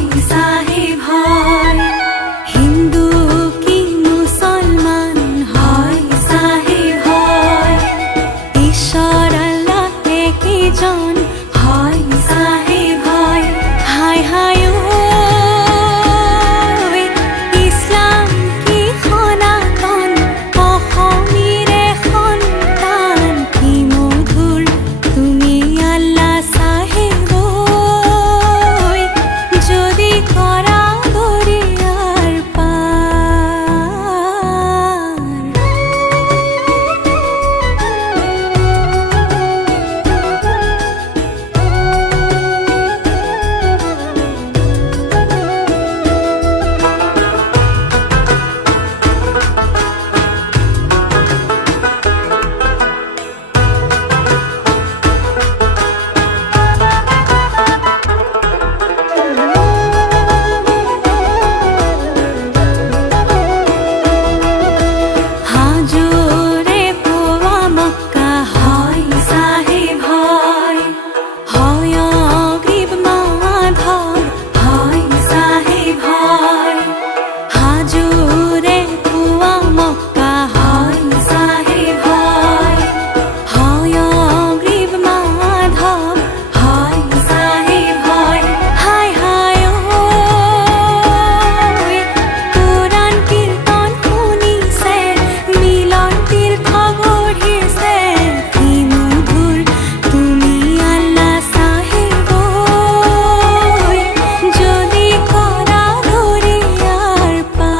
হয় সাহেব হয়, হিন্দু কি মুসলমান হয় সাহেব হয়, ঈশ্বর আল্লাহ একই জন হয় সাহেব হয়। হায় হায় ওই ইসলাম কি সনাতন, অসমীৰে সন্তান কি মধুৰ তুমি আল্লাহ সাহেব ঐ, যদি কৰা দৰিয়াৰ পাৰ। হাজোরে পোয়া মক্কা হয় সাহেব হয়, হয় অগ্রিব মাধব হয় সাহেব হয়। হাজোরে পোয়া মক্কা হয় সাহেব হয়, হয় অগ্রিব মাধব হয় সাহেব হয়। হায় হায় ওই কোরআন কীর্তন শুনিছে, মিলন তীর্থ গঢ়িছে কি মধুৰ তুমি আল্লাহ সাহেব ঐ, যদি কৰা দৰিয়াৰ পাৰ।